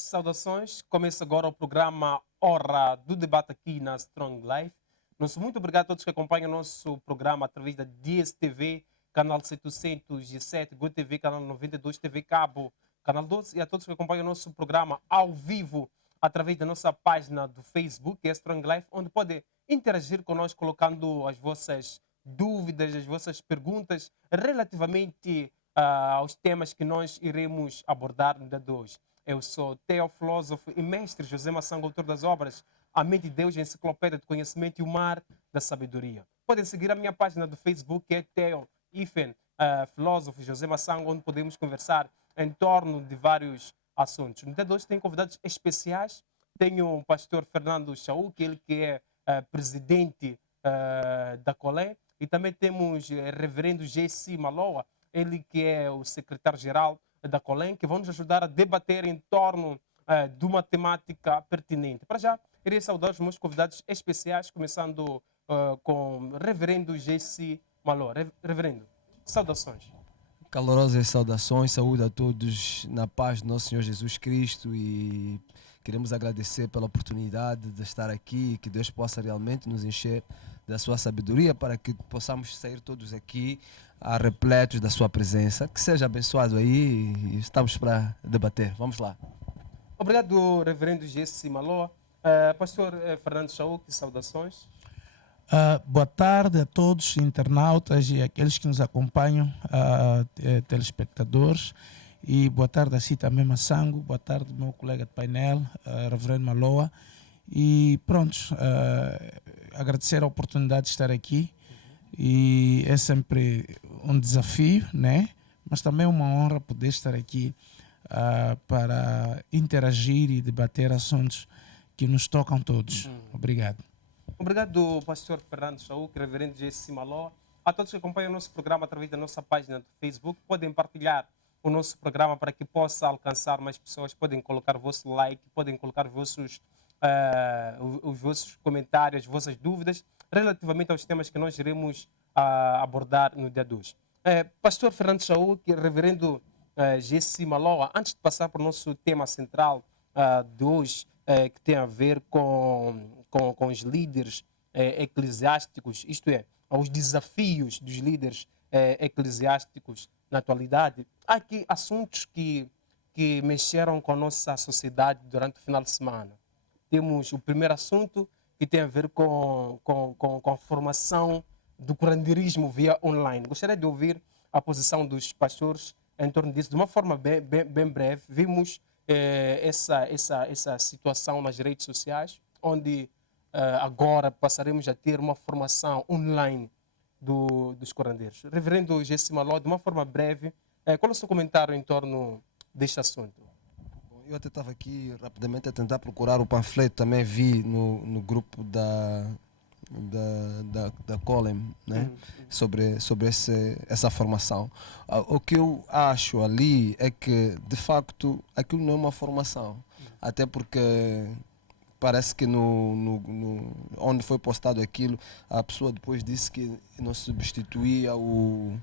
Saudações, começa agora o programa Hora do Debate aqui na Strong Life. Muito obrigado a todos que acompanham o nosso programa através da DSTV, canal 707, GoTV, canal 92, TV Cabo, canal 12, e a todos que acompanham o nosso programa ao vivo através da nossa página do Facebook, que é Strong Life, onde podem interagir conosco colocando as vossas dúvidas, as vossas perguntas relativamente aos temas que nós iremos abordar no dia de hoje. Eu sou teofilósofo e mestre José Massango, autor das obras A Mente de Deus, Enciclopédia de Conhecimento e o Mar da Sabedoria. Podem seguir a minha página do Facebook, que é Filósofo José Massango, onde podemos conversar em torno de vários assuntos. No dia de hoje tem convidados especiais. Tenho o pastor Fernando Chaú, que ele que é presidente da Colé, e também temos reverendo J.C. Maloa, ele que é o secretário-geral da Colém, que vão nos ajudar a debater em torno de uma temática pertinente. Para já, irei saudar os meus convidados especiais, começando com o reverendo J.C. Maló. Reverendo, saudações. Calorosas saudações, saúde a todos na paz do nosso Senhor Jesus Cristo, e queremos agradecer pela oportunidade de estar aqui, que Deus possa realmente nos encher da sua sabedoria para que possamos sair todos aqui repletos da sua presença. Que seja abençoado aí, e estamos para debater. Vamos lá. Obrigado, reverendo J.C. Maló. Pastor Fernando Chaú, saudações. Boa tarde a todos, internautas e aqueles que nos acompanham, telespectadores. E boa tarde a si também, Massango. Boa tarde, meu colega de painel, reverendo Maloa. E pronto, agradecer a oportunidade de estar aqui. E é sempre um desafio, né? Mas também uma honra poder estar aqui para interagir e debater assuntos que nos tocam todos. Obrigado. Obrigado, pastor Fernando Chaú, reverendo J.C. Maló. A todos que acompanham o nosso programa através da nossa página do Facebook, podem partilhar o nosso programa para que possa alcançar mais pessoas. Podem colocar o vosso like, podem colocar os vossos comentários, as vossas dúvidas relativamente aos temas que nós iremos abordar no dia de hoje. Pastor Fernando Chaú, reverendo J.C. Maló, antes de passar para o nosso tema central de hoje, que tem a ver com os líderes eclesiásticos, isto é, aos desafios dos líderes eclesiásticos na atualidade. Há aqui assuntos que mexeram com a nossa sociedade durante o final de semana. Temos o primeiro assunto, que tem a ver com a formação do curandeirismo via online. Gostaria de ouvir a posição dos pastores em torno disso, de uma forma bem breve. Vimos essa situação nas redes sociais, onde agora passaremos a ter uma formação online dos curandeiros. Reverendo J.C. Maló, de uma forma breve, qual é o seu comentário em torno deste assunto? Eu até estava aqui rapidamente a tentar procurar o panfleto, também vi no grupo da Colem, né? Sobre essa formação. O que eu acho ali é que, de facto, aquilo não é uma formação. Até porque parece que onde foi postado aquilo, a pessoa depois disse que não substituía o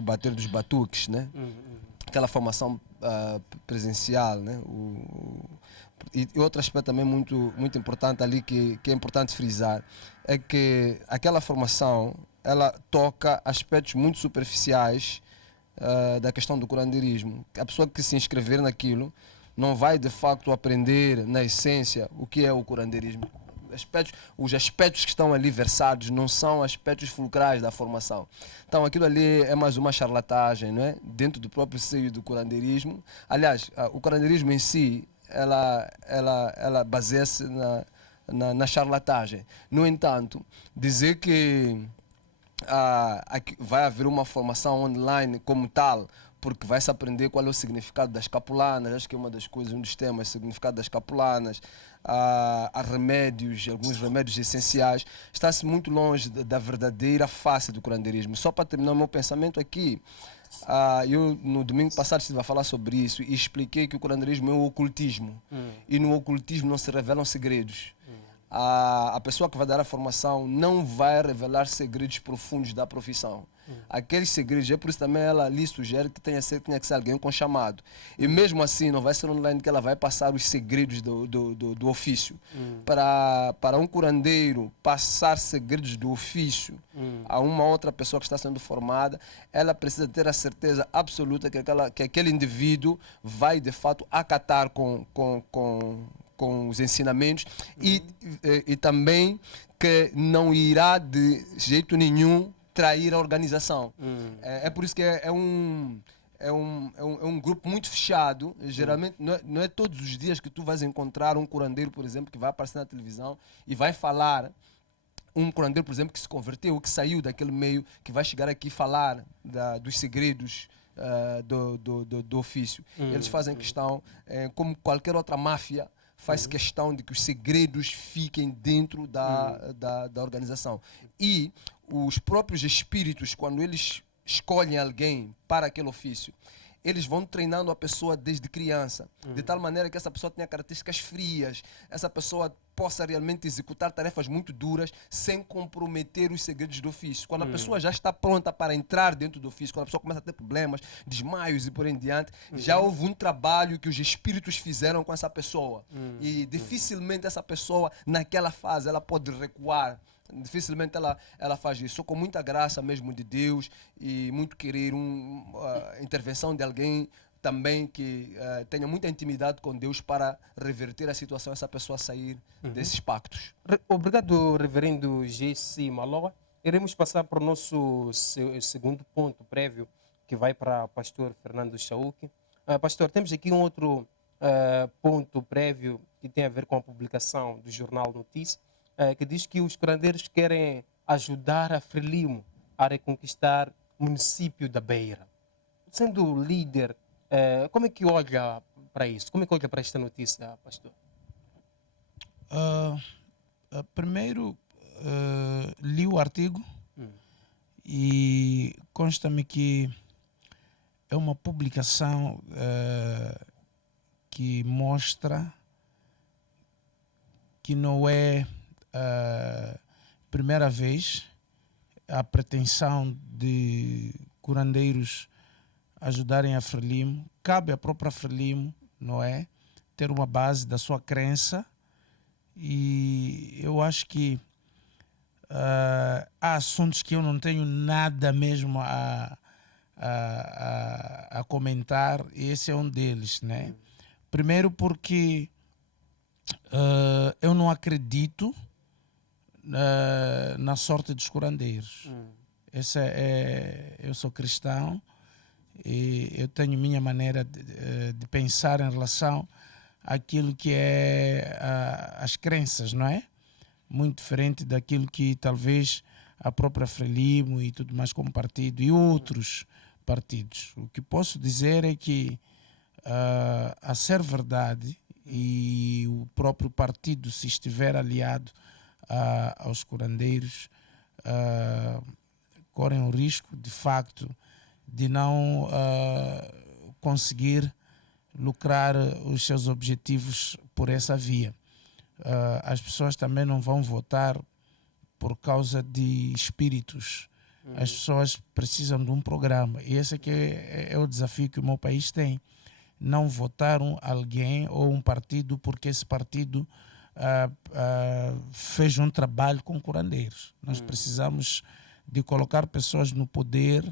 bater dos batuques, né? Aquela formação presencial, né? E outro aspecto também muito importante ali que é importante frisar é que aquela formação ela toca aspectos muito superficiais da questão do curandeirismo. A pessoa que se inscrever naquilo não vai de facto aprender na essência o que é o curandeirismo. Os aspectos que estão ali versados não são aspectos fulcrais da formação. Então aquilo ali é mais uma charlatagem, não é? Dentro do próprio seio do curandeirismo. Aliás, o curandeirismo em si, ela baseia-se na charlatagem. No entanto, dizer que vai haver uma formação online como tal, porque vai-se aprender qual é o significado das capulanas, acho que é uma das coisas, um dos temas, o significado das capulanas, há remédios, alguns remédios essenciais, está-se muito longe da verdadeira face do curandeirismo. Só para terminar o meu pensamento aqui, eu no domingo passado estive a falar sobre isso e expliquei que o curandeirismo é o ocultismo, e no ocultismo não se revelam segredos. a pessoa que vai dar a formação não vai revelar segredos profundos da profissão. Aqueles segredos, é por isso também ela ali sugere que tenha que ser alguém com chamado. E mesmo assim, não vai ser online que ela vai passar os segredos do ofício. Para um curandeiro passar segredos do ofício a uma outra pessoa que está sendo formada, ela precisa ter a certeza absoluta que aquele indivíduo vai de fato acatar com os ensinamentos e também que não irá de jeito nenhum trair a organização. É por isso que é um grupo muito fechado. Geralmente não é todos os dias que tu vais encontrar um curandeiro, por exemplo, que vai aparecer na televisão e vai falar, um curandeiro, por exemplo, que se converteu, que saiu daquele meio, que vai chegar aqui falar dos segredos do ofício. Eles fazem questão, como qualquer outra máfia, faz questão de que os segredos fiquem dentro da organização. E os próprios espíritos, quando eles escolhem alguém para aquele ofício, eles vão treinando a pessoa desde criança, de tal maneira que essa pessoa tenha características frias, essa pessoa possa realmente executar tarefas muito duras sem comprometer os segredos do ofício. Quando a pessoa já está pronta para entrar dentro do ofício, quando a pessoa começa a ter problemas, desmaios e por aí em diante, já houve um trabalho que os espíritos fizeram com essa pessoa. E dificilmente essa pessoa, naquela fase, ela pode recuar. Dificilmente ela faz isso. Só com muita graça mesmo de Deus e muito querer, intervenção de alguém também que tenha muita intimidade com Deus para reverter a situação, essa pessoa sair desses pactos. Obrigado, reverendo Jessi Maloa. Iremos passar para o nosso segundo ponto prévio, que vai para o pastor Fernando Chauk. Pastor, temos aqui um outro ponto prévio que tem a ver com a publicação do jornal Notícia, que diz que os curandeiros querem ajudar a Frelimo a reconquistar o município da Beira. Sendo líder, como é que olha para isso? Como é que olha para esta notícia, pastor? Primeiro, li o artigo e consta-me que é uma publicação que mostra que não é a primeira vez a pretensão de curandeiros ajudarem a Frelimo. Cabe à própria Frelimo, não é, ter uma base da sua crença, e eu acho que há assuntos que eu não tenho nada mesmo a comentar, e esse é um deles, né? Primeiro porque eu não acredito na sorte dos curandeiros. Eu sou cristão e eu tenho minha maneira de pensar em relação àquilo que é as crenças, não é? Muito diferente daquilo que talvez a própria Frelimo e tudo mais como partido e outros partidos. O que posso dizer é que, a ser verdade, e o próprio partido, se estiver aliado aos curandeiros, correm o risco, de facto, de não conseguir lucrar os seus objetivos por essa via. As pessoas também não vão votar por causa de espíritos. As pessoas precisam de um programa, e esse aqui é o desafio que o meu país tem. Não votar alguém ou um partido porque esse partido fez um trabalho com curandeiros. Nós precisamos de colocar pessoas no poder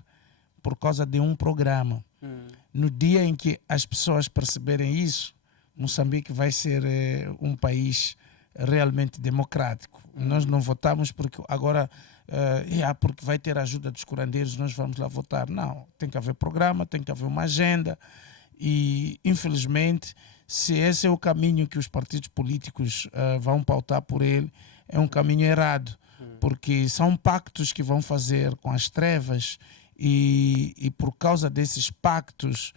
por causa de um programa. No dia em que as pessoas perceberem isso, Moçambique vai ser um país realmente democrático. Nós não votamos porque agora porque vai ter a ajuda dos curandeiros, nós vamos lá votar. Não, tem que haver programa, tem que haver uma agenda. E, infelizmente, se esse é o caminho que os partidos políticos vão pautar por ele, é um caminho errado, porque são pactos que vão fazer com as trevas, e por causa desses pactos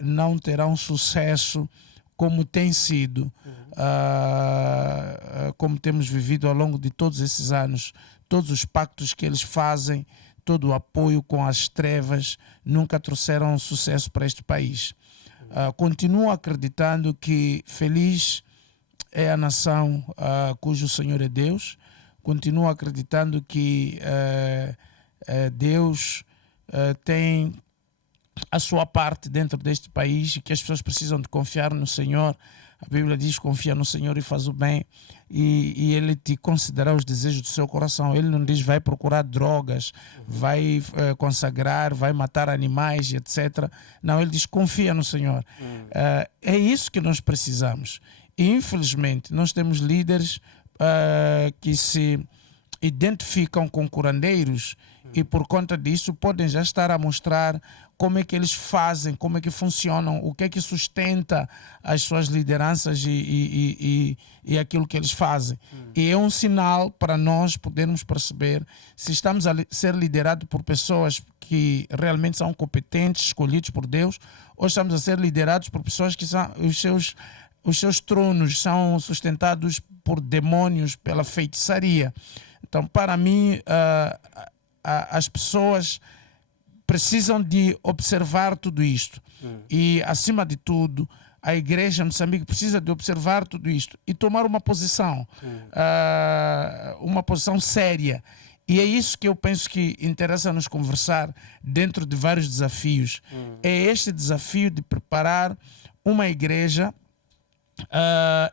não terão sucesso como tem sido, como temos vivido ao longo de todos esses anos. Todos os pactos que eles fazem, todo o apoio com as trevas, nunca trouxeram sucesso para este país. Continuo acreditando que Feliz é a nação cujo Senhor é Deus. Continuo acreditando que Deus tem a sua parte dentro deste país e que as pessoas precisam de confiar no Senhor. A Bíblia diz: confia no Senhor e faz o bem, e Ele te concederá os desejos do seu coração. Ele não diz vai procurar drogas, vai consagrar, vai matar animais, etc. Não, Ele diz confia no Senhor. É isso que nós precisamos. E infelizmente nós temos líderes que se identificam com curandeiros e por conta disso podem já estar a mostrar como é que eles fazem, como é que funcionam, o que é que sustenta as suas lideranças e aquilo que eles fazem. E é um sinal para nós podermos perceber se estamos a ser liderados por pessoas que realmente são competentes, escolhidos por Deus, ou estamos a ser liderados por pessoas que são os seus tronos são sustentados por demônios, pela feitiçaria. Então, para mim, as pessoas precisam de observar tudo isto. E, acima de tudo, a igreja em Moçambique precisa de observar tudo isto e tomar uma posição séria. E é isso que eu penso que interessa nos conversar dentro de vários desafios. É este desafio de preparar uma igreja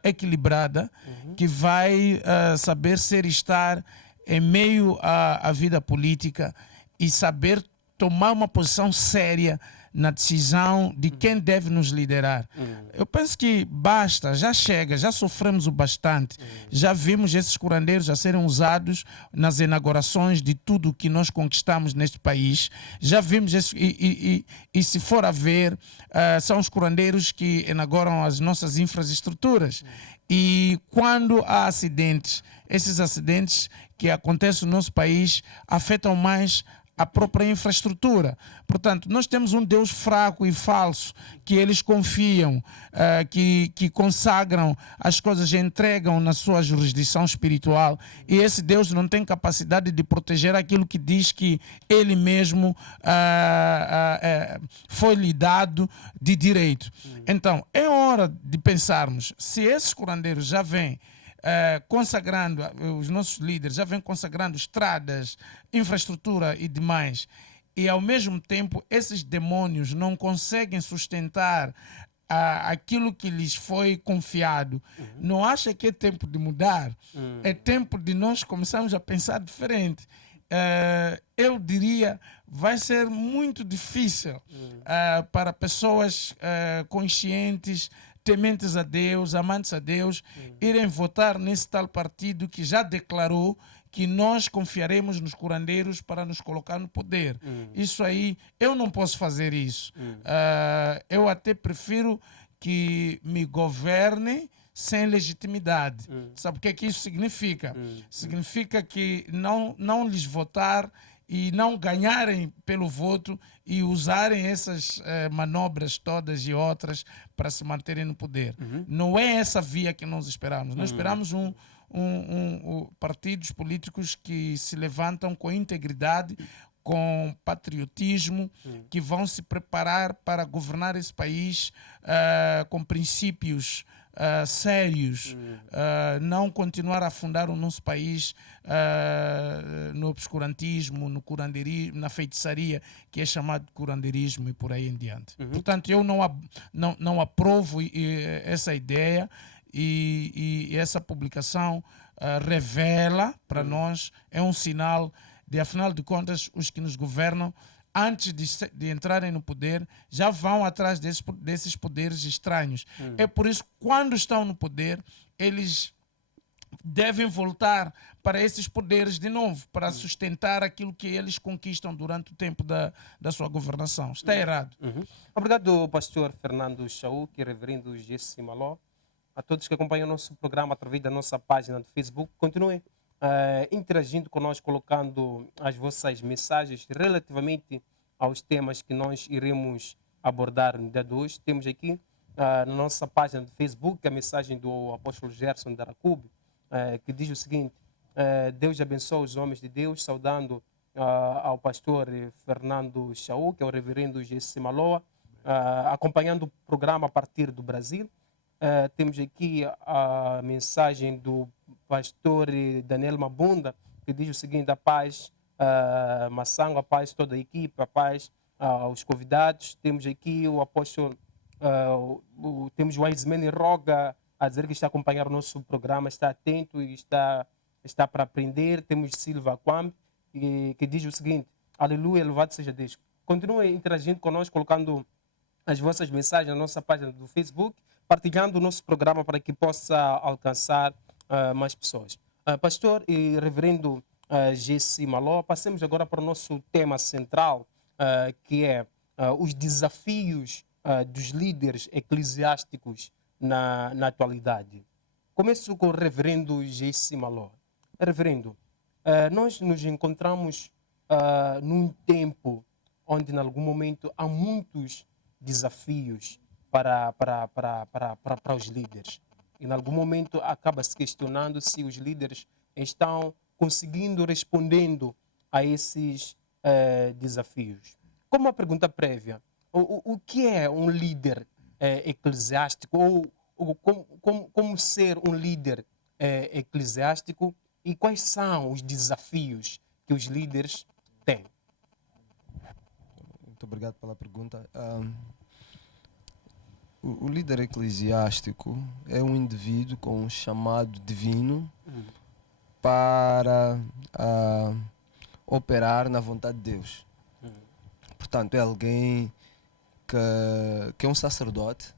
equilibrada, que vai saber ser e estar em meio à vida política e saber tomar uma posição séria na decisão de quem deve nos liderar. Eu penso que basta, já chega, já sofremos o bastante, já vimos esses curandeiros a serem usados nas inaugurações de tudo que nós conquistamos neste país, já vimos isso, e se for a ver, são os curandeiros que inauguram as nossas infraestruturas. E quando há acidentes, esses acidentes que acontecem no nosso país afetam mais a própria infraestrutura. Portanto, nós temos um Deus fraco e falso, que eles confiam, que consagram as coisas e entregam na sua jurisdição espiritual, e esse Deus não tem capacidade de proteger aquilo que diz que ele mesmo foi lhe dado de direito. Então, é hora de pensarmos, se esses curandeiros já vêm consagrando, os nossos líderes já vêm consagrando estradas, infraestrutura e demais, e ao mesmo tempo esses demônios não conseguem sustentar aquilo que lhes foi confiado, não acha que é tempo de mudar? É tempo de nós começarmos a pensar diferente. Eu diria, vai ser muito difícil para pessoas conscientes, tementes a Deus, amantes a Deus, irem votar nesse tal partido que já declarou que nós confiaremos nos curandeiros para nos colocar no poder. Isso aí, eu não posso fazer isso. Eu até prefiro que me governem sem legitimidade. Sabe o que é que isso significa? Significa que não lhes votar e não ganharem pelo voto e usarem essas manobras todas e outras para se manterem no poder. Não é essa via que nós esperamos. Nós esperamos partidos políticos que se levantam com integridade, com patriotismo, que vão se preparar para governar esse país com princípios sérios, não continuar a afundar o nosso país no obscurantismo, no curandeirismo, na feitiçaria, que é chamado de curandeirismo e por aí em diante. Portanto, eu não aprovo essa ideia, e essa publicação revela para nós, é um sinal de, afinal de contas, os que nos governam, antes de entrarem no poder, já vão atrás desses poderes estranhos. É por isso que, quando estão no poder, eles devem voltar para esses poderes de novo, para sustentar aquilo que eles conquistam durante o tempo da sua governação. Está errado. Obrigado, pastor Fernando Chauk, reverendo Jesse Maló. A todos que acompanham o nosso programa através da nossa página do Facebook, continuem interagindo conosco, colocando as vossas mensagens relativamente aos temas que nós iremos abordar no dia de hoje. Temos aqui na nossa página do Facebook a mensagem do apóstolo Gerson Daracube, que diz o seguinte: Deus abençoe os homens de Deus, saudando ao pastor Fernando Chauk, ao reverendo Jesse Maloa, acompanhando o programa a partir do Brasil. temos aqui a mensagem do pastor Daniel Mabunda, que diz o seguinte: a paz, Massango, a paz toda a equipe, a paz aos convidados. Temos aqui o apóstolo, temos o Aizmeni Roga a dizer que está a acompanhar o nosso programa, está atento e está para aprender. Temos Silva Kwam, que diz o seguinte: aleluia, louvado seja Deus. Continuem interagindo conosco, colocando as vossas mensagens na nossa página do Facebook, partilhando o nosso programa para que possa alcançar mais pessoas. Pastor e reverendo Gessi Maló, passemos agora para o nosso tema central, que é os desafios dos líderes eclesiásticos na atualidade. Começo com o reverendo Gessi Maló. Reverendo, nós nos encontramos num tempo onde, em algum momento, há muitos desafios para os líderes. E, em algum momento, acaba se questionando se os líderes estão conseguindo respondendo a esses desafios. Como uma pergunta prévia, o que é um líder eclesiástico ou como ser um líder eclesiástico e quais são os desafios que os líderes têm? Muito obrigado pela pergunta. O líder eclesiástico é um indivíduo com um chamado divino para operar na vontade de Deus. Portanto, é alguém que é um sacerdote.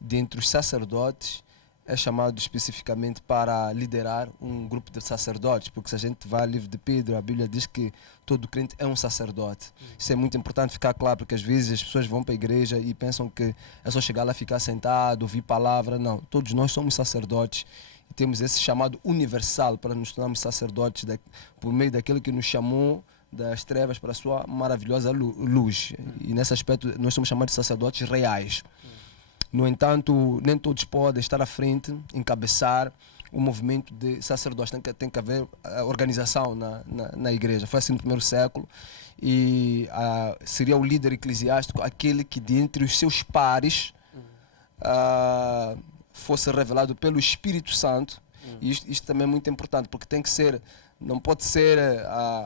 Dentre os sacerdotes, é chamado especificamente para liderar um grupo de sacerdotes, porque se a gente vai ao livro de Pedro, a Bíblia diz que todo crente é um sacerdote. Isso é muito importante ficar claro, porque às vezes as pessoas vão para a igreja e pensam que é só chegar lá, ficar sentado, ouvir palavra. Não, todos nós somos sacerdotes e temos esse chamado universal para nos tornarmos sacerdotes por meio daquele que nos chamou das trevas para a sua maravilhosa luz. E nesse aspecto nós somos chamados de sacerdotes reais. No entanto, nem todos podem estar à frente, encabeçar o movimento de sacerdotes. Tem que haver organização na igreja. Foi assim no primeiro século. E seria o líder eclesiástico aquele que, dentre os seus pares, fosse revelado pelo Espírito Santo. E isto também é muito importante, porque tem que ser, não pode ser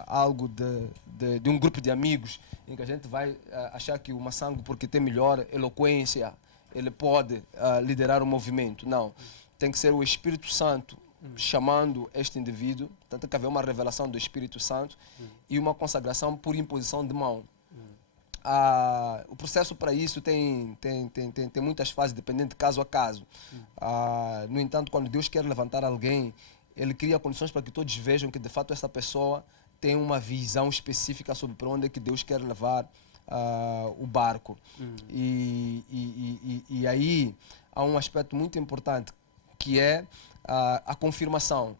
algo de um grupo de amigos em que a gente vai achar que o Massango, porque tem melhor eloquência, ele pode liderar o movimento. Não, tem que ser o Espírito Santo chamando este indivíduo. Portanto, tem que haver uma revelação do Espírito Santo e uma consagração por imposição de mão. O processo para isso tem muitas fases, dependendo de caso a caso. No entanto, quando Deus quer levantar alguém, Ele cria condições para que todos vejam que, de fato, essa pessoa tem uma visão específica sobre para onde é que Deus quer levar o barco. E aí há um aspecto muito importante, que é a confirmação.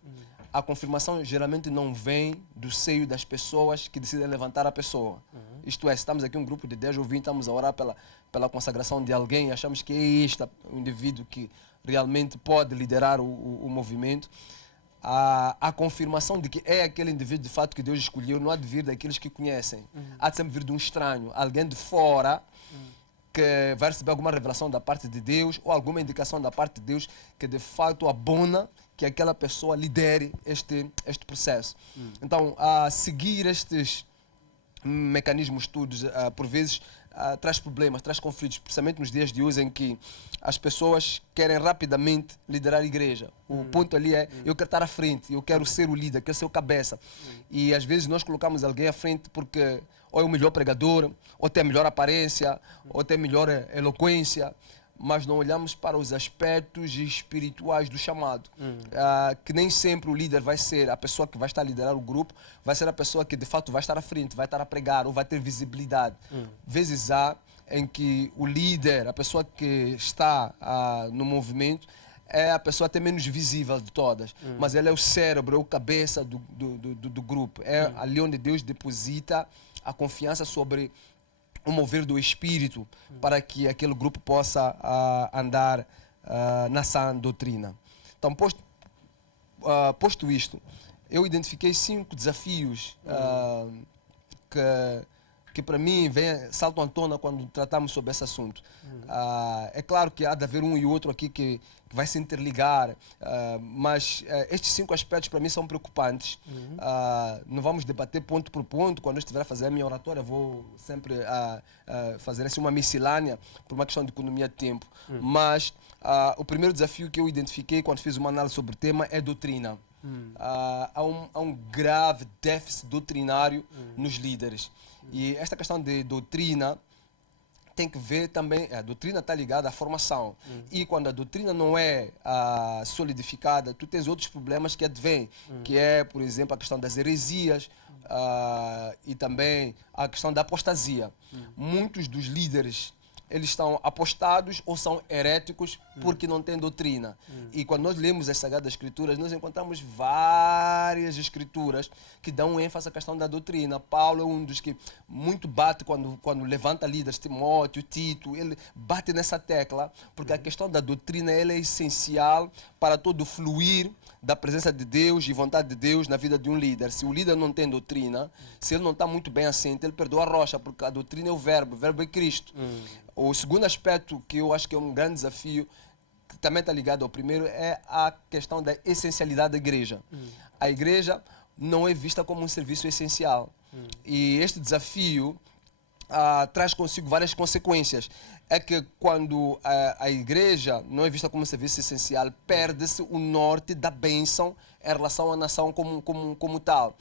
A confirmação geralmente não vem do seio das pessoas que decidem levantar a pessoa. Isto é, se estamos aqui um grupo de 10 ou 20, estamos a orar pela consagração de alguém, achamos que é este o indivíduo que realmente pode liderar o movimento. A confirmação de que é aquele indivíduo de fato que Deus escolheu não há de vir daqueles que conhecem. Há de sempre vir de um estranho, alguém de fora que vai receber alguma revelação da parte de Deus ou alguma indicação da parte de Deus que de fato abona que aquela pessoa lidere este processo. Então, seguir estes mecanismos todos, por vezes, traz problemas, traz conflitos, principalmente nos dias de hoje em que as pessoas querem rapidamente liderar a igreja. O ponto ali é, eu quero estar à frente, eu quero ser o líder, quero ser o cabeça. E às vezes nós colocamos alguém à frente porque ou é o melhor pregador, ou tem a melhor aparência, ou tem a melhor eloquência, mas não olhamos para os aspectos espirituais do chamado. Que nem sempre o líder vai ser a pessoa que vai estar a liderar o grupo, vai ser a pessoa que de fato vai estar à frente, vai estar a pregar ou vai ter visibilidade. Vezes há em que o líder, a pessoa que está no movimento, é a pessoa até menos visível de todas, mas ela é o cérebro, é o cabeça do grupo. É ali onde Deus deposita a confiança sobre o mover do Espírito para que aquele grupo possa andar na sã doutrina. Então, posto isto, eu identifiquei 5 desafios que para mim saltam à tona quando tratamos sobre esse assunto. É claro que há de haver um e outro aqui que vai se interligar, mas estes 5 aspectos para mim são preocupantes. Não vamos debater ponto por ponto. Quando eu estiver a fazer a minha oratória, vou sempre fazer assim uma miscelânea por uma questão de economia de tempo. Mas o primeiro desafio que eu identifiquei quando fiz uma análise sobre o tema é doutrina. Há um grave déficit doutrinário nos líderes. E esta questão de doutrina tem que ver também, a doutrina está ligada à formação. E quando a doutrina não é solidificada, tu tens outros problemas que advêm, que é, por exemplo, a questão das heresias e também a questão da apostasia. Muitos dos líderes, eles estão apostados ou são heréticos porque não têm doutrina. E quando nós lemos as Sagradas Escrituras, nós encontramos várias escrituras que dão ênfase à questão da doutrina. Paulo é um dos que muito bate quando levanta líderes, Timóteo, Tito, ele bate nessa tecla, porque a questão da doutrina ela é essencial para todo o fluir da presença de Deus e vontade de Deus na vida de um líder. Se o líder não tem doutrina, se ele não está muito bem assente, ele perdeu a rocha, porque a doutrina é o verbo é Cristo. O segundo aspecto que eu acho que é um grande desafio, que também está ligado ao primeiro, é a questão da essencialidade da igreja. A igreja não é vista como um serviço essencial. E este desafio traz consigo várias consequências. É que quando a igreja não é vista como um serviço essencial, perde-se o norte da bênção em relação à nação como tal.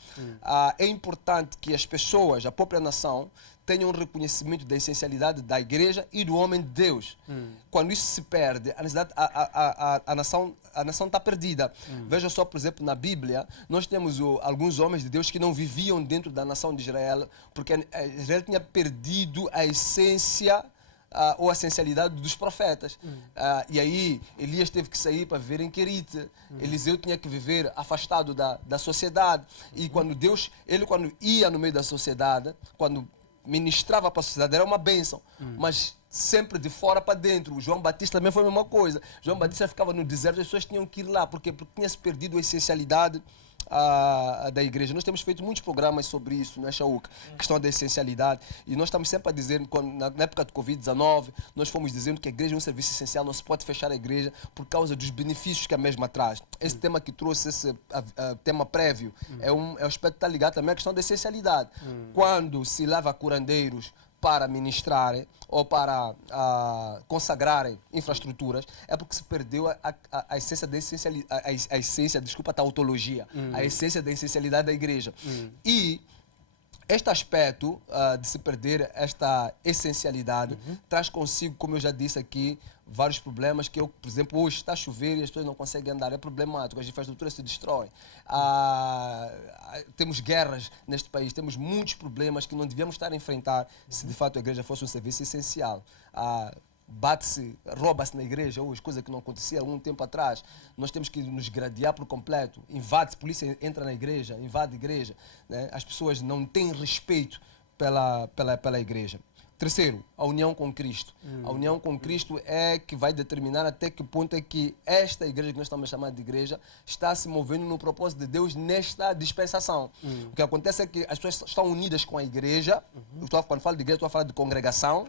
É importante que as pessoas, a própria nação, tenham um reconhecimento da essencialidade da igreja e do homem de Deus. Quando isso se perde, a nação está perdida. Veja só, por exemplo, na Bíblia, nós temos alguns homens de Deus que não viviam dentro da nação de Israel, porque Israel tinha perdido a essência ou a essencialidade dos profetas. E aí Elias teve que sair para viver em Querite. Eliseu tinha que viver afastado da sociedade. E quando quando ia no meio da sociedade, quando ministrava para a sociedade, era uma bênção. Mas sempre de fora para dentro. O João Batista também foi a mesma coisa. João Batista ficava no deserto, as pessoas tinham que ir lá. Porque tinha-se perdido a essencialidade da igreja. Nós temos feito muitos programas sobre isso, né, Chauk? Questão da essencialidade. E nós estamos sempre a dizer, na época de Covid-19, nós fomos dizendo que a igreja é um serviço essencial, não se pode fechar a igreja por causa dos benefícios que a mesma traz. Esse tema que trouxe, esse tema prévio, é um aspecto que está ligado também à questão da essencialidade. Quando se leva curandeiros para ministrarem ou para consagrarem infraestruturas, é porque se perdeu a essência da a tautologia, a essência da essencialidade da igreja. E este aspecto de se perder esta essencialidade traz consigo, como eu já disse aqui, vários problemas que por exemplo, hoje está a chover e as pessoas não conseguem andar, é problemático, as infraestruturas se destroem. Temos guerras neste país, temos muitos problemas que não devíamos estar a enfrentar se de fato a igreja fosse um serviço essencial. Bate-se, rouba-se na igreja hoje, coisa que não acontecia há algum tempo atrás. Nós temos que nos gradear por completo. Invade-se, polícia entra na igreja, invade a igreja. Né? As pessoas não têm respeito pela igreja. Terceiro, a união com Cristo. A união com Cristo é que vai determinar até que ponto é que esta igreja que nós estamos chamando de igreja está se movendo no propósito de Deus nesta dispensação. O que acontece é que as pessoas estão unidas com a igreja. Quando falo de igreja, estou a falar de congregação.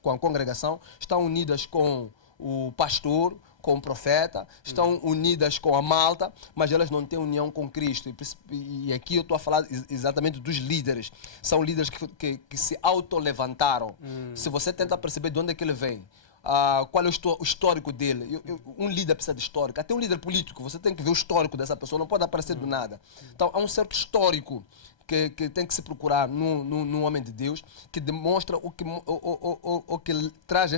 Com a congregação. Estão unidas com o pastor, com o profeta, estão unidas com a malta, mas elas não têm união com Cristo. E aqui eu estou a falar exatamente dos líderes. São líderes que se auto-levantaram. Se você tenta perceber de onde é que ele vem, qual é o histórico dele. Um líder precisa de histórico. Até um líder político, você tem que ver o histórico dessa pessoa, não pode aparecer do nada. Então, há um certo histórico que tem que se procurar num homem de Deus, que demonstra o que traz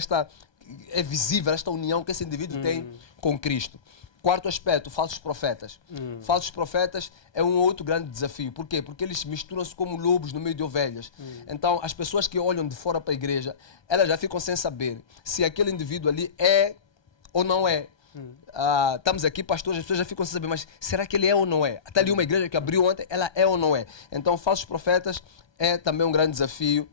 é visível esta união que esse indivíduo tem com Cristo. Quarto aspecto, falsos profetas. Falsos profetas é um outro grande desafio. Por quê? Porque eles misturam-se como lobos no meio de ovelhas. Então, as pessoas que olham de fora para a igreja, elas já ficam sem saber se aquele indivíduo ali é ou não é. Estamos aqui, pastores, as pessoas já ficam sem saber, mas será que ele é ou não é? Até ali uma igreja que abriu ontem, ela é ou não é? Então, falsos profetas é também um grande desafio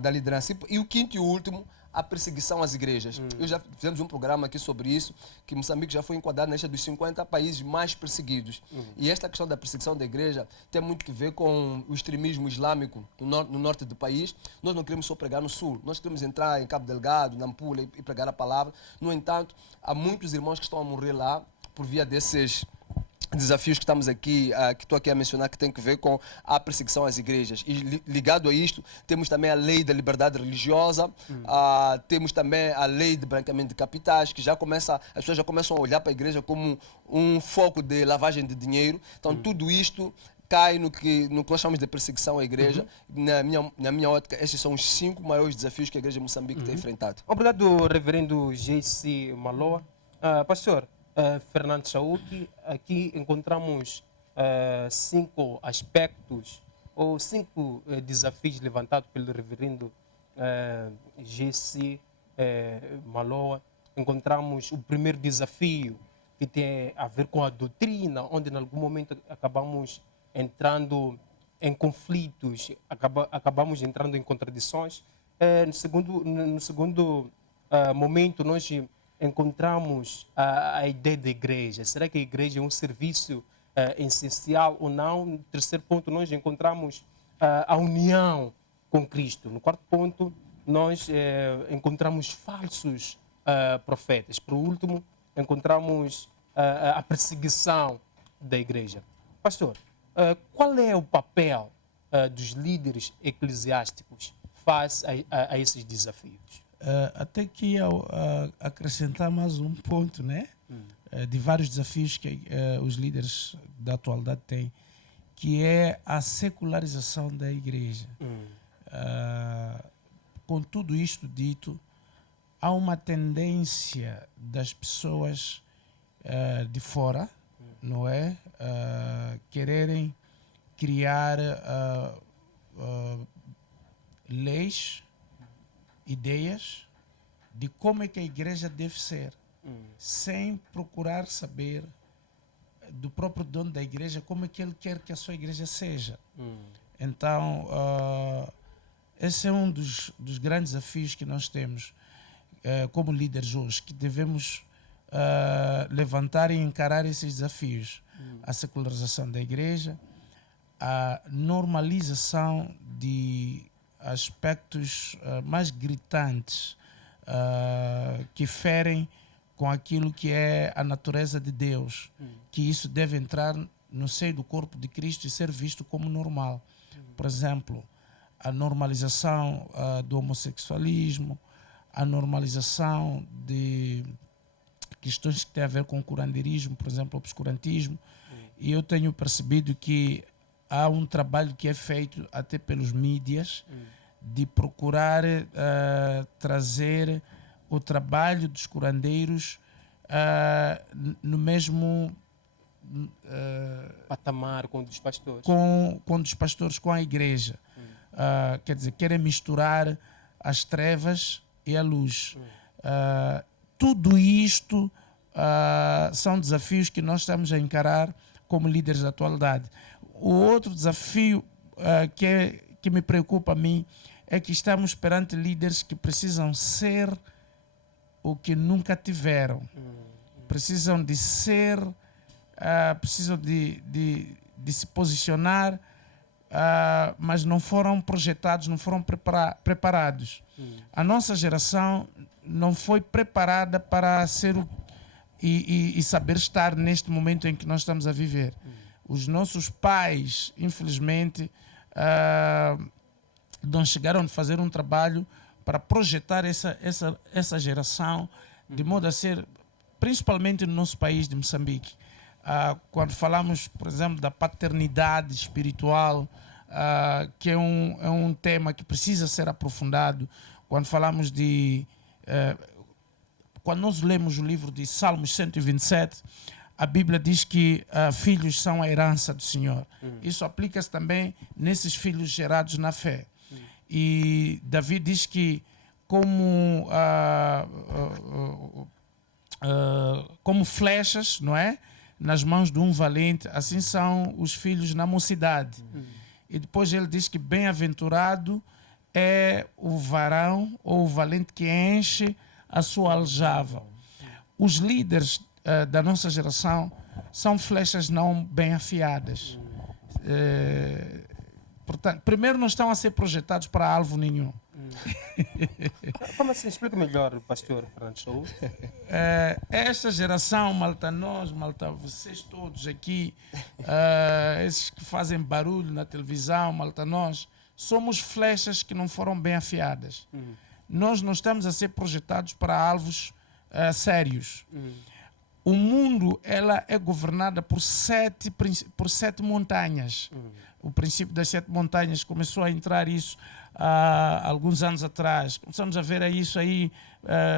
da liderança. E o quinto e último, a perseguição às igrejas. Eu já fizemos um programa aqui sobre isso, que Moçambique já foi enquadrado na lista dos 50 países mais perseguidos. E esta questão da perseguição da igreja tem muito que ver com o extremismo islâmico no norte do país. Nós não queremos só pregar no sul, nós queremos entrar em Cabo Delgado, Nampula e pregar a palavra. No entanto, há muitos irmãos que estão a morrer lá por via desses desafios que estamos aqui, que estou aqui a mencionar, que tem que ver com a perseguição às igrejas. E ligado a isto, temos também a lei da liberdade religiosa, temos também a lei de branqueamento de capitais, que as pessoas já começam a olhar para a igreja como um foco de lavagem de dinheiro. Então, tudo isto cai no que nós chamamos de perseguição à igreja. Na minha ótica, esses são os 5 maiores desafios que a igreja de Moçambique tem enfrentado. Obrigado, reverendo J.C. Maloa. Pastor Fernando Chauque, aqui encontramos 5 aspectos ou 5 desafios levantados pelo reverendo J.C. Maloa. Encontramos o primeiro desafio, que tem a ver com a doutrina, onde em algum momento acabamos entrando em conflitos, acabamos entrando em contradições. No segundo momento, nós encontramos a ideia da igreja. Será que a igreja é um serviço essencial ou não? No terceiro ponto, nós encontramos a união com Cristo. No quarto ponto, nós encontramos falsos profetas. Por último, encontramos a perseguição da igreja. Pastor, qual é o papel dos líderes eclesiásticos face a esses desafios? Até que acrescentar mais um ponto, né? De vários desafios que os líderes da atualidade têm, que é a secularização da igreja. Com tudo isto dito, há uma tendência das pessoas de fora, não é? Quererem criar leis, ideias de como é que a igreja deve ser, sem procurar saber do próprio dono da igreja como é que ele quer que a sua igreja seja. Então, esse é um dos grandes desafios que nós temos como líderes hoje, que devemos levantar e encarar esses desafios. A secularização da igreja, a normalização de aspectos mais gritantes que ferem com aquilo que é a natureza de Deus, que isso deve entrar no seio do corpo de Cristo e ser visto como normal. Por exemplo, a normalização do homossexualismo, a normalização de questões que têm a ver com o curandeirismo, por exemplo, o obscurantismo. E eu tenho percebido que há um trabalho que é feito até pelos mídias de procurar trazer o trabalho dos curandeiros no mesmo patamar com dos pastores. Com dos pastores, com a igreja. Quer dizer, querem misturar as trevas e a luz. Tudo isto são desafios que nós estamos a encarar como líderes da atualidade. O outro desafio que me preocupa a mim é que estamos perante líderes que precisam ser o que nunca tiveram. Precisam de ser, precisam de se posicionar, mas não foram projetados, não foram preparados. A nossa geração não foi preparada para ser e saber estar neste momento em que nós estamos a viver. Os nossos pais, infelizmente, não chegaram a fazer um trabalho para projetar essa geração, de modo a ser, principalmente no nosso país de Moçambique. Quando falamos, por exemplo, da paternidade espiritual, que é um tema que precisa ser aprofundado. Quando falamos quando nós lemos o livro de Salmos 127, a Bíblia diz que filhos são a herança do Senhor. Isso aplica-se também nesses filhos gerados na fé. E Davi diz que como flechas, não é? Nas mãos de um valente, assim são os filhos na mocidade. E depois ele diz que bem-aventurado é o varão ou o valente que enche a sua aljava. Os líderes da nossa geração são flechas não bem afiadas. Portanto, primeiro não estão a ser projetados para alvo nenhum. Como assim? Explica melhor, pastor Fernando Shaul. Esta geração, malta nós, malta vocês todos aqui, esses que fazem barulho na televisão, malta nós, somos flechas que não foram bem afiadas. Nós não estamos a ser projetados para alvos sérios. O mundo ela é governada por sete montanhas. O princípio das 7 montanhas começou a entrar isso há alguns anos atrás. Começamos a ver isso aí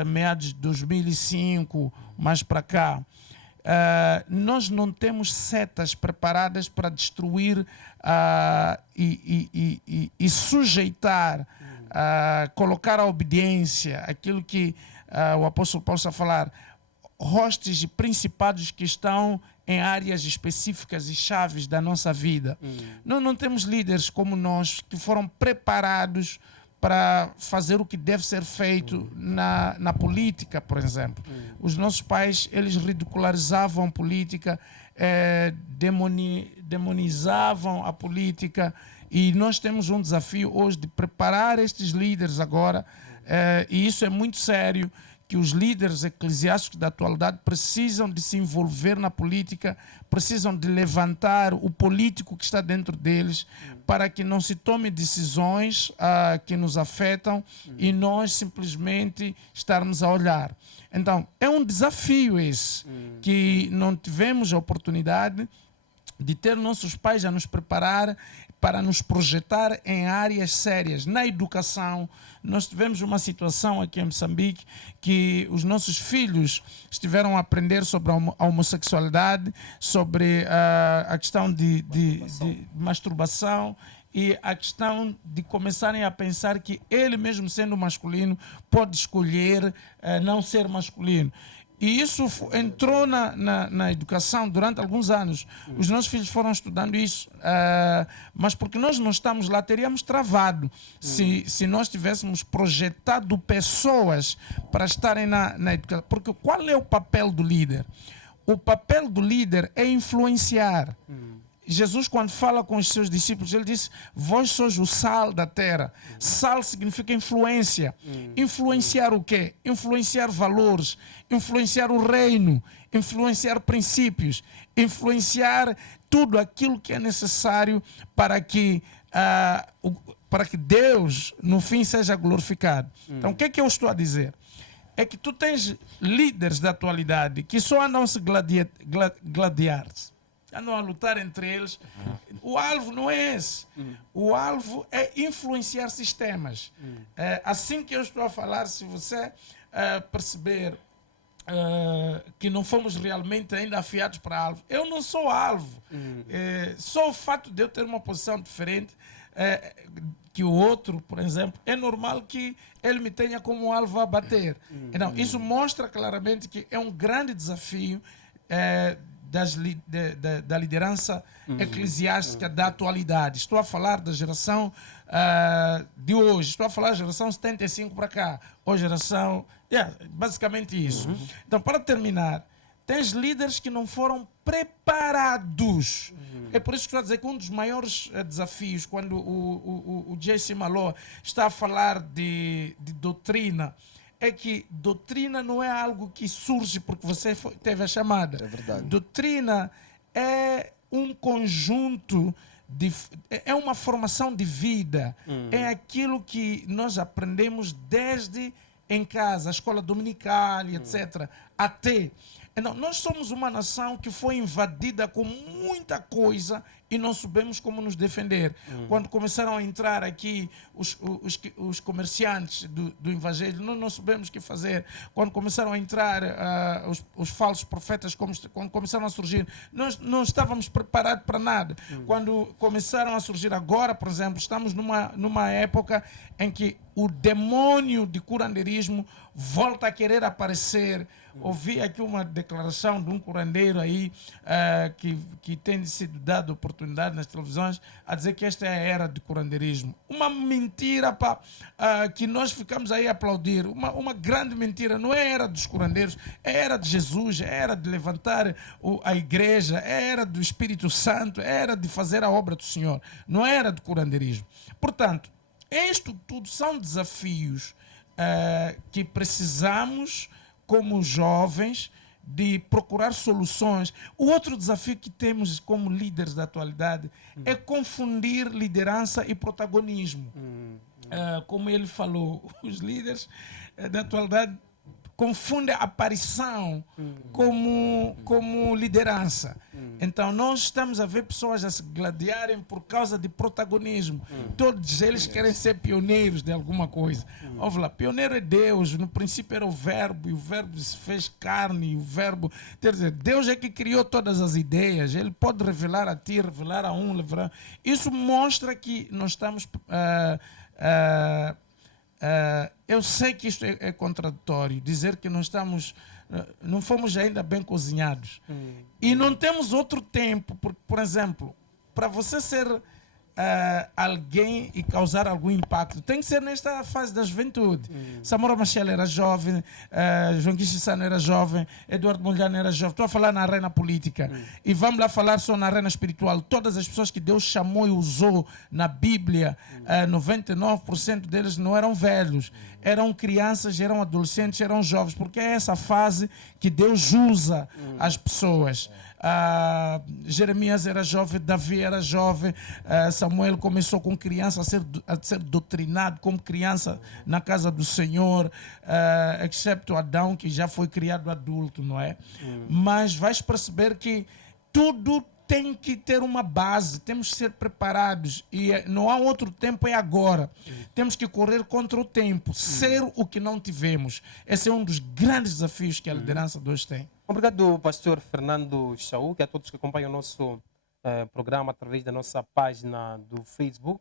meados de 2005, mais para cá. Nós não temos setas preparadas para destruir e sujeitar, colocar a obediência, aquilo que o apóstolo Paulo está a falar, hostes e principados que estão em áreas específicas e chaves da nossa vida. Nós não temos líderes como nós que foram preparados para fazer o que deve ser feito na política, por exemplo. Os nossos pais, eles ridicularizavam a política, demonizavam a política, e nós temos um desafio hoje de preparar estes líderes agora, e isso é muito sério, que os líderes eclesiásticos da atualidade precisam de se envolver na política, precisam de levantar o político que está dentro deles, para que não se tome decisões que nos afetam e nós simplesmente estarmos a olhar. Então, é um desafio esse, que não tivemos a oportunidade de ter nossos pais a nos preparar para nos projetar em áreas sérias. Na educação, nós tivemos uma situação aqui em Moçambique que os nossos filhos estiveram a aprender sobre a homossexualidade, sobre a questão de masturbação e a questão de começarem a pensar que ele mesmo sendo masculino pode escolher não ser masculino. E isso entrou na educação durante alguns anos. Os nossos filhos foram estudando isso, mas porque nós não estamos lá, teríamos travado se nós tivéssemos projetado pessoas para estarem na educação. Porque qual é o papel do líder? O papel do líder é influenciar. Jesus, quando fala com os seus discípulos, ele disse: vós sois o sal da terra. Sal significa influência. Influenciar o quê? Influenciar valores, influenciar o reino, influenciar princípios, influenciar tudo aquilo que é necessário para que Deus, no fim, seja glorificado. Então, o que é que eu estou a dizer? É que tu tens líderes da atualidade que só andam a se gladiar, andam a lutar entre eles. O alvo não é esse. O alvo é influenciar sistemas. Assim que eu estou a falar, se você perceber que não fomos realmente ainda afiados para alvo, eu não sou alvo. Só o fato de eu ter uma posição diferente que o outro, por exemplo, é normal que ele me tenha como alvo a bater. Então, isso mostra claramente que é um grande desafio da liderança eclesiástica da atualidade. Estou a falar da geração de hoje, estou a falar da geração 75 para cá, ou geração... basicamente isso. Então, para terminar, tens líderes que não foram preparados. É por isso que estou a dizer que um dos maiores desafios, quando o J.C. Maloa está a falar de doutrina, é que doutrina não é algo que surge porque você teve a chamada. É verdade. Doutrina é um conjunto, é uma formação de vida. É aquilo que nós aprendemos desde em casa, a escola dominical, etc. Até. Então, nós somos uma nação que foi invadida com muita coisa e não soubemos como nos defender. Quando começaram a entrar aqui os comerciantes do Evangelho, nós não soubemos o que fazer. Quando começaram a entrar os falsos profetas, quando começaram a surgir, nós não estávamos preparados para nada. Quando começaram a surgir agora, por exemplo, estamos numa época em que o demônio de curandeirismo volta a querer aparecer Ouvi aqui uma declaração de um curandeiro aí que tem sido dado oportunidade nas televisões a dizer que esta é a era do curandeirismo. Uma mentira que nós ficamos aí a aplaudir. Uma grande mentira. Não é a era dos curandeiros, é a era de Jesus, é a era de levantar a igreja, é a era do Espírito Santo, é a era de fazer a obra do Senhor. Não é a era do curandeirismo. Portanto, isto tudo são desafios que precisamos, como jovens, de procurar soluções. O outro desafio que temos como líderes da atualidade é confundir liderança e protagonismo. Como ele falou, os líderes da atualidade confundem a aparição como liderança. Então nós estamos a ver pessoas a se gladiarem por causa de protagonismo. Todos eles querem ser pioneiros de alguma coisa. Ouve lá, pioneiro é Deus, no princípio era o verbo, e o verbo se fez carne, e o verbo... Quer dizer, Deus é que criou todas as ideias, ele pode revelar a ti, revelar a um, revelar... Isso mostra que nós estamos... eu sei que isto é contraditório, dizer que nós estamos, não fomos ainda bem cozinhados. E não temos outro tempo, por exemplo, para você ser alguém e causar algum impacto, tem que ser nesta fase da juventude. Samora Machel era jovem, João Quixissano era jovem, Eduardo Mondlane era jovem. Estou a falar na arena política. E vamos lá falar só na arena espiritual. Todas as pessoas que Deus chamou e usou na Bíblia, 99% deles não eram velhos. Eram crianças, eram adolescentes, eram jovens, porque é essa fase que Deus usa as pessoas. Jeremias era jovem, Davi era jovem, Samuel começou com criança a ser doutrinado como criança na casa do Senhor, excepto Adão, que já foi criado adulto, não é? Mas vais perceber que tudo tem que ter uma base, temos que ser preparados e não há outro tempo, é agora. Temos que correr contra o tempo, ser o que não tivemos. Esse é um dos grandes desafios que a liderança de hoje tem. Obrigado, pastor Fernando Chauk, e a todos que acompanham o nosso programa através da nossa página do Facebook.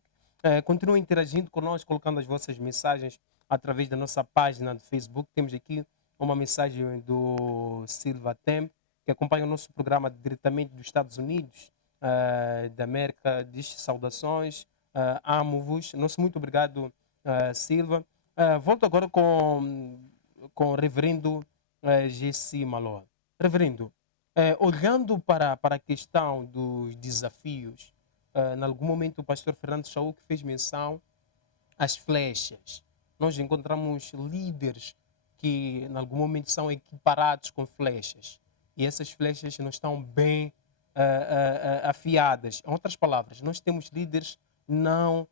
Continuem interagindo conosco, colocando as vossas mensagens através da nossa página do Facebook. Temos aqui uma mensagem do Silva Temp, que acompanha o nosso programa diretamente dos Estados Unidos da América. Diz saudações, amo-vos. Nosso muito obrigado, Silva. Volto agora com o reverendo Gessi Maloa. Reverendo, olhando para a questão dos desafios, em algum momento o pastor Fernando Chauk fez menção às flechas. Nós encontramos líderes que em algum momento são equiparados com flechas. E essas flechas não estão bem afiadas. Em outras palavras, nós temos líderes não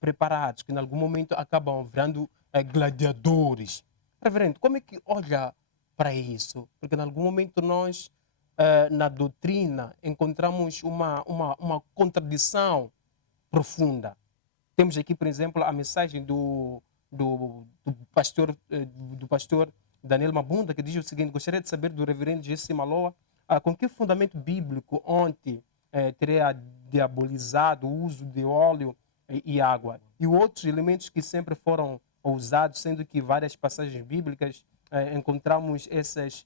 preparados, que em algum momento acabam virando gladiadores. Reverendo, como é que olha para isso? Porque em algum momento nós, na doutrina, encontramos uma contradição profunda. Temos aqui, por exemplo, a mensagem do pastor Daniel Mabunda, que diz o seguinte: gostaria de saber do reverendo Gessi Maloa com que fundamento bíblico ontem teria diabolizado o uso de óleo e água e outros elementos que sempre foram usados, sendo que várias passagens bíblicas encontramos essas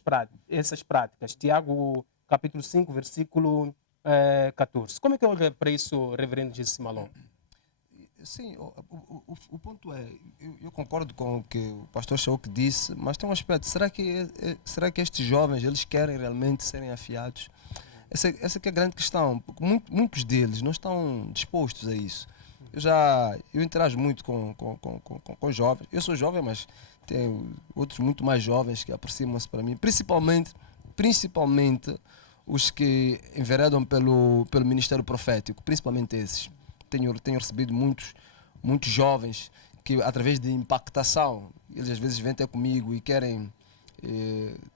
práticas. Tiago, capítulo 5, versículo 14. Como é que olha para isso, reverendo Gessi Maloa? Sim, o ponto é, eu concordo com o que o pastor Chauk disse, mas tem um aspecto: será que estes jovens eles querem realmente serem afiados? Essa que é a grande questão, porque muitos deles não estão dispostos a isso. Eu interajo muito com jovens. Eu sou jovem, mas tem outros muito mais jovens que aproximam-se para mim, principalmente os que enveredam pelo ministério profético, principalmente esses. Tenho recebido muitos jovens que, através de impactação, eles às vezes vêm até comigo e querem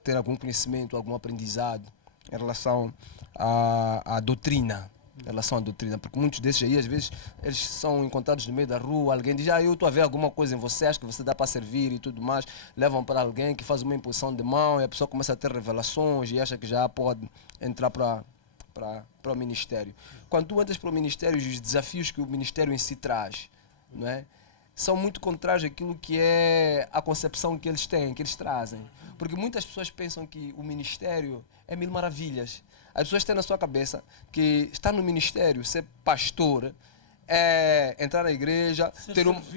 ter algum conhecimento, algum aprendizado em relação à doutrina. Porque muitos desses aí, às vezes, eles são encontrados no meio da rua, alguém diz: eu estou a ver alguma coisa em você, acho que você dá para servir e tudo mais. Levam para alguém que faz uma imposição de mão e a pessoa começa a ter revelações e acha que já pode entrar para o ministério. Quando tu entras para o ministério, os desafios que o ministério em si traz, não é? são muito contrários àquilo que é a concepção que eles têm, que eles trazem. Porque muitas pessoas pensam que o ministério é mil maravilhas. As pessoas têm na sua cabeça que estar no ministério, ser pastor, é entrar na igreja,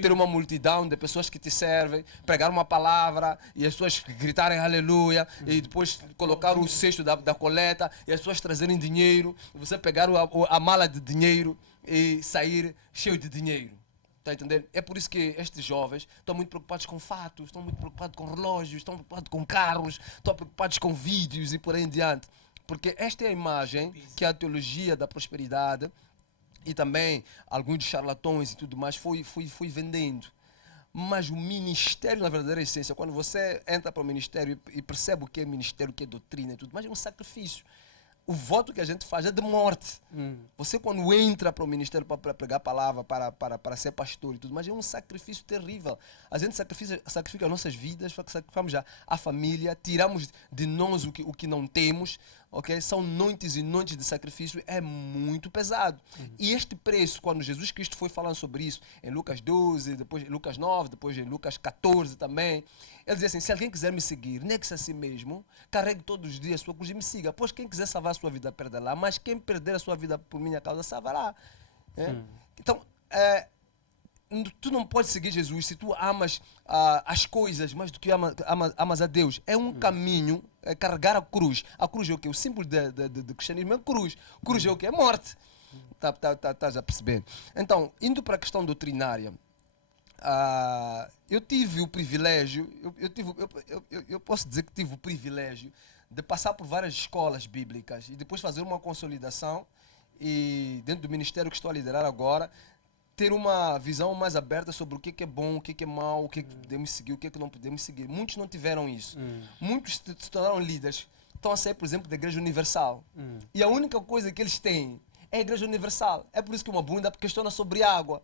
ter uma multidão de pessoas que te servem, pregar uma palavra e as pessoas gritarem aleluia, e depois colocar o cesto da coleta e as pessoas trazerem dinheiro, e você pegar a mala de dinheiro e sair cheio de dinheiro. Está entendendo? É por isso que estes jovens estão muito preocupados com fatos, estão muito preocupados com relógios, estão preocupados com carros, estão preocupados com vídeos e por aí em diante. Porque esta é a imagem que a teologia da prosperidade e também alguns charlatões e tudo mais foi vendendo. Mas o ministério, na verdadeira essência, quando você entra para o ministério e percebe o que é ministério, o que é doutrina e tudo mais, é um sacrifício. O voto que a gente faz é de morte. Você, quando entra para o ministério para pregar a palavra, para ser pastor e tudo mais, é um sacrifício terrível. A gente sacrifica as nossas vidas, sacrificamos já a família, tiramos de nós o que não temos. Okay? São noites e noites de sacrifício, é muito pesado. E este preço, quando Jesus Cristo foi falando sobre isso, em Lucas 12, depois em Lucas 9, depois em Lucas 14 também, ele dizia assim, se alguém quiser me seguir, negue-se a si mesmo, carregue todos os dias a sua cruz e me siga. Pois quem quiser salvar a sua vida, perderá, mas quem perder a sua vida por minha causa, salvará. Então, tu não podes seguir Jesus se tu amas as coisas mais do que amas a Deus. É um caminho, é carregar a cruz. A cruz é o quê? O símbolo de cristianismo é cruz. Cruz é o quê? É morte. Estás a perceber? Então, indo para a questão doutrinária, eu tive o privilégio, eu posso dizer que tive o privilégio de passar por várias escolas bíblicas e depois fazer uma consolidação e dentro do ministério que estou a liderar agora, ter uma visão mais aberta sobre o que é bom, o que é mau, o que podemos seguir, o que não podemos seguir. Muitos não tiveram isso. Muitos se tornaram líderes. Estão a sair, por exemplo, da Igreja Universal. E a única coisa que eles têm é a Igreja Universal. É por isso que uma bunda questiona sobre água.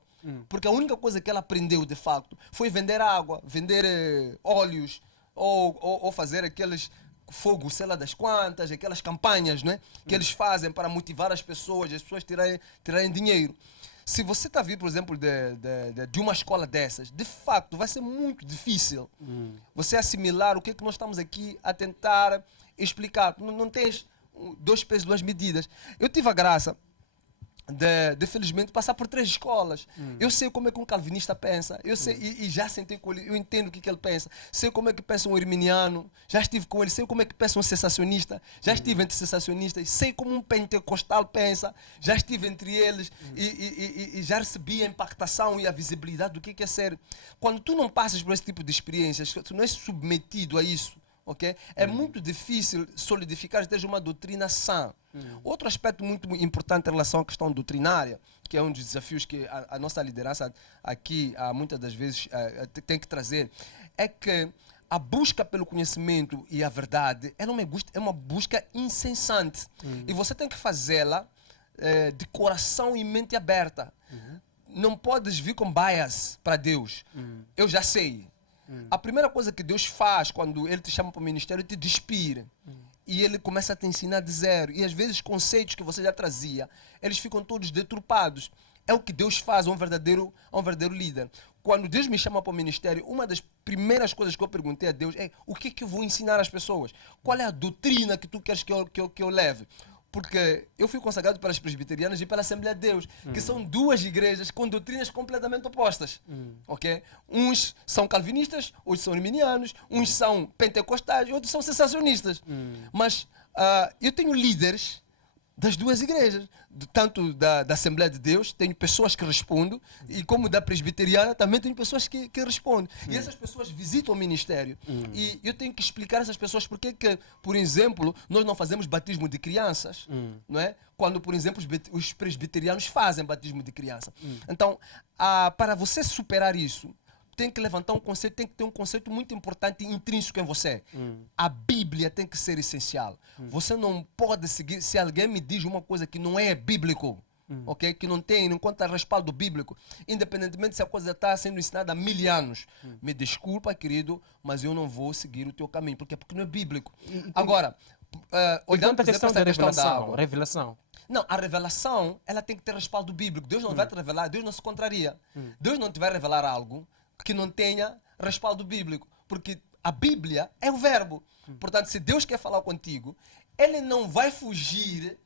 Porque a única coisa que ela aprendeu, de facto, foi vender água, vender óleos, ou fazer aqueles fogo, sei lá das quantas, aquelas campanhas, né, que eles fazem para motivar as pessoas tirarem dinheiro. Se você está vindo, por exemplo, de uma escola dessas, de facto, vai ser muito difícil você assimilar o que é que nós estamos aqui a tentar explicar. Não tens dois pesos, duas medidas. Eu tive a graça de felizmente passar por 3 escolas. Eu sei como é que um calvinista pensa, eu sei, e já sentei com ele, eu entendo o que ele pensa, sei como é que pensa um arminiano, já estive com ele, sei como é que pensa um sensacionista, já estive entre sensacionistas, sei como um pentecostal pensa, já estive entre eles e já recebi a impactação e a visibilidade do que é ser. Quando tu não passas por esse tipo de experiências, tu não és submetido a isso, okay? É muito difícil solidificar, ter uma doutrina sã. Outro aspecto muito importante em relação à questão doutrinária, que é um dos desafios que a nossa liderança aqui, muitas das vezes, tem que trazer, é que a busca pelo conhecimento e a verdade é uma busca incessante. E você tem que fazê-la de coração e mente aberta. Não podes vir com bias para Deus. Eu já sei. A primeira coisa que Deus faz quando Ele te chama para o ministério é te despir. E Ele começa a te ensinar de zero. E às vezes conceitos que você já trazia, eles ficam todos deturpados. É o que Deus faz a um verdadeiro líder. Quando Deus me chama para o ministério, uma das primeiras coisas que eu perguntei a Deus é o que eu vou ensinar às pessoas? Qual é a doutrina que tu queres que eu leve? Porque eu fui consagrado pelas presbiterianas e pela Assembleia de Deus, que são 2 igrejas com doutrinas completamente opostas. Okay? Uns são calvinistas, outros são arminianos, uns são pentecostais, outros são sensacionistas. Mas eu tenho líderes das 2 igrejas, tanto da Assembleia de Deus, tenho pessoas que respondem, e como da presbiteriana também tenho pessoas que respondem. E essas pessoas visitam o ministério. E eu tenho que explicar a essas pessoas porque que, por exemplo, nós não fazemos batismo de crianças, não é? Quando, por exemplo, os presbiterianos fazem batismo de criança. Então, para você superar isso, tem que levantar um conceito, tem que ter um conceito muito importante e intrínseco em você. A Bíblia tem que ser essencial. Você não pode seguir, se alguém me diz uma coisa que não é bíblico, okay? Que não conta respaldo bíblico, independentemente se a coisa está sendo ensinada há 1000 anos, me desculpa, querido, mas eu não vou seguir o teu caminho, porque não é bíblico. Agora, olhando para a questão da da revelação, água, revelação. Não, a revelação, ela tem que ter respaldo bíblico. Deus não vai te revelar, Deus não se contraria. Deus não te vai revelar algo que não tenha respaldo bíblico. Porque a Bíblia é o verbo. Portanto, se Deus quer falar contigo, Ele não vai fugir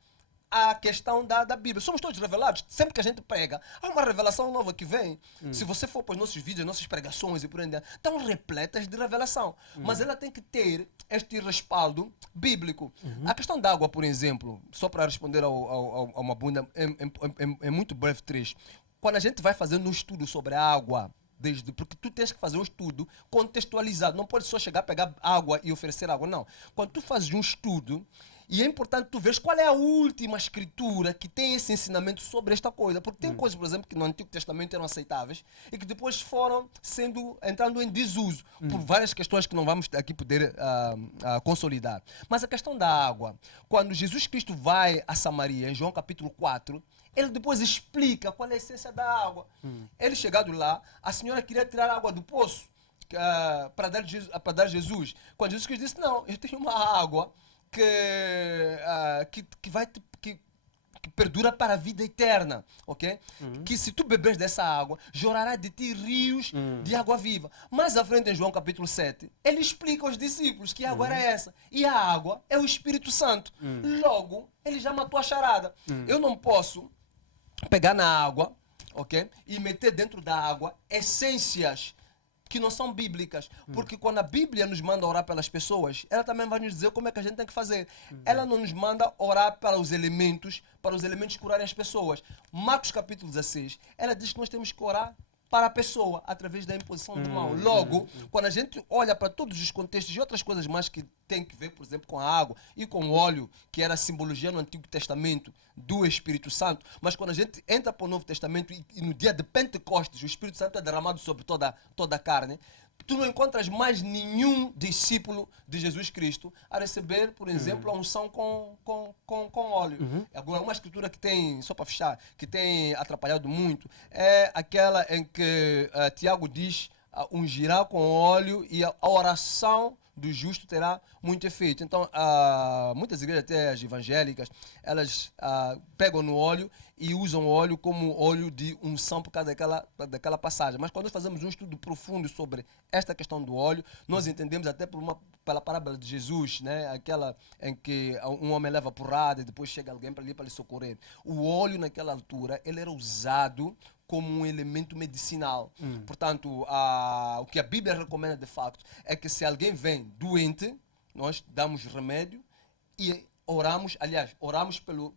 à questão da Bíblia. Somos todos revelados. Sempre que a gente prega, há uma revelação nova que vem. Se você for para os nossos vídeos, nossas pregações e por aí, estão repletas de revelação. Mas ela tem que ter este respaldo bíblico. A questão da água, por exemplo, só para responder a uma bunda, é muito breve trecho. Quando a gente vai fazendo um estudo sobre a água, porque tu tens que fazer um estudo contextualizado, não pode só chegar, pegar água e oferecer água, não. Quando tu fazes um estudo, e é importante tu ver qual é a última escritura que tem esse ensinamento sobre esta coisa, porque tem coisas, por exemplo, que no Antigo Testamento eram aceitáveis e que depois foram entrando em desuso por várias questões que não vamos aqui poder consolidar. Mas a questão da água, quando Jesus Cristo vai a Samaria, em João capítulo 4, ele depois explica qual é a essência da água. Ele chegado lá, a senhora queria tirar água do poço para dar Jesus. Quando Jesus Cristo disse, não, eu tenho uma água que perdura para a vida eterna, ok? Que se tu beberes dessa água, jorrará de ti rios de água viva. Mais à frente, em João capítulo 7, ele explica aos discípulos que a água era essa. E a água é o Espírito Santo. Logo, ele já matou a charada. Eu não posso pegar na água, ok? E meter dentro da água essências que não são bíblicas. Porque quando a Bíblia nos manda orar pelas pessoas, ela também vai nos dizer como é que a gente tem que fazer. Ela não nos manda orar para os elementos curarem as pessoas. Marcos capítulo 16, ela diz que nós temos que orar para a pessoa, através da imposição de mão. Logo, quando a gente olha para todos os contextos e outras coisas mais que tem que ver, por exemplo, com a água e com o óleo, que era a simbologia no Antigo Testamento do Espírito Santo, mas quando a gente entra para o Novo Testamento e no dia de Pentecostes o Espírito Santo é derramado sobre toda a carne, tu não encontras mais nenhum discípulo de Jesus Cristo a receber, por exemplo, a unção com óleo. Agora, uma escritura que tem, só para fechar, que tem atrapalhado muito, é aquela em que Tiago diz, ungirá com óleo e a oração do justo terá muito efeito. Então, muitas igrejas, até as evangélicas, elas pegam no óleo e usam o óleo como óleo de unção por causa daquela passagem. Mas quando nós fazemos um estudo profundo sobre esta questão do óleo, nós entendemos até pela parábola de Jesus, né? Aquela em que um homem leva porrada e depois chega alguém para lhe socorrer. O óleo naquela altura, ele era usado como um elemento medicinal. Portanto, o que a Bíblia recomenda de facto é que se alguém vem doente, nós damos remédio e oramos, aliás,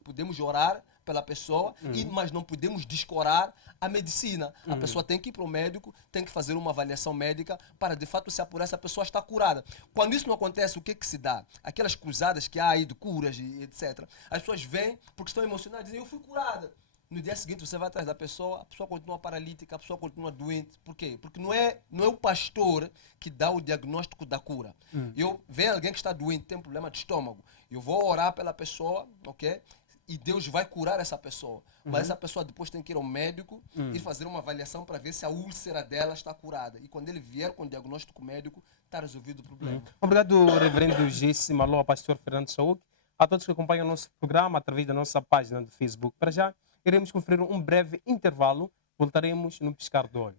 podemos orar pela pessoa, mas não podemos descurar a medicina. A pessoa tem que ir para o médico, tem que fazer uma avaliação médica para de fato se apurar se a pessoa está curada. Quando isso não acontece, o que se dá? Aquelas cruzadas que há aí de curas e etc. As pessoas vêm porque estão emocionadas e dizem, eu fui curada. No dia seguinte você vai atrás da pessoa, a pessoa continua paralítica, a pessoa continua doente. Por quê? Porque não é o pastor que dá o diagnóstico da cura. Eu vejo alguém que está doente, tem problema de estômago, eu vou orar pela pessoa, ok? E Deus vai curar essa pessoa. Mas essa pessoa depois tem que ir ao médico e fazer uma avaliação para ver se a úlcera dela está curada. E quando ele vier com o diagnóstico médico, está resolvido o problema. Obrigado, reverendo Gessi Maloa, pastor Fernando Chauk, a todos que acompanham o nosso programa através da nossa página do Facebook. Para já, iremos conferir um breve intervalo. Voltaremos no piscar do olho.